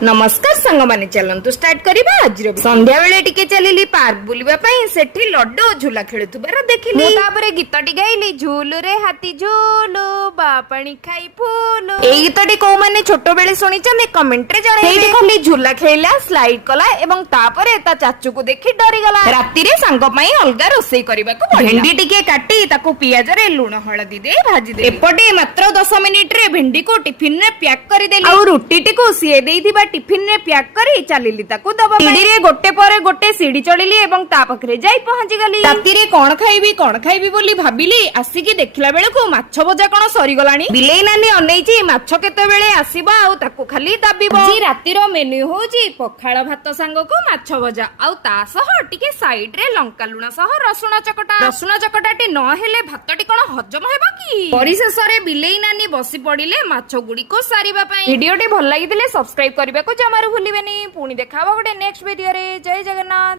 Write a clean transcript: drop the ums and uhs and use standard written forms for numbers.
नमस्कार सांग माने चलंतु स्टार्ट करिबा आज संध्या बेले टिके चलिली पार्क बुलिबा पई सेठी लड्डू झूला खेलुथुबार देखिली मु तापरे गीतटी गाइली झूलु रे हाथी झूलु बापाणी खाई फूलु एई गीतटी को माने छोटो बेले सुनिचने कमेंट रे जणाइबे एई खाली झूला खेला स्लाइड कला एवं तापरे ता चाचू को देखि डरी गला राती रे सांग पई अलगा रोसई करिबा को भेंडी टिके काटी ताको पियाज रे लूण हळदी दे भाजी दे एपटे मात्र 10 मिनिट रे भेंडी को टिफिन रे पैक करि देली आ रोटी टिको सिए देइथिबा टिफिन रे पैक करी चलिली ताकू दबा सीढ़ी रे गोटे पर गोटे सीढ़ी चढ़िली एवं ता पाखरे जाई पहुंची गली राती रे कोन खाइबी बोली भाबिली आसीकी देखिला बेले को माछ भजा कोन सरी गलानी बिलेई नानी अनेइची माछ केते बेले आसीबा आ ताकू खाली दाबिबो जी राती रो मेन्यू होजी पखाळ भात सांग को माछ भजा आ ता सह टिके साइड रे लंका लुणा सह रसुण चकटाटी न हेले भातटी कोन हजम हेबा की परिशेष रे बिलेई नानी बसी पड़िले माछ गुडी को सारीबा पई वीडियोटी भल लागिले सब्सक्राइब करबा को जमारू भूलिबेनी पुणी देखा गोटे नेक्स्ट वीडियो रे जय जगन्नाथ।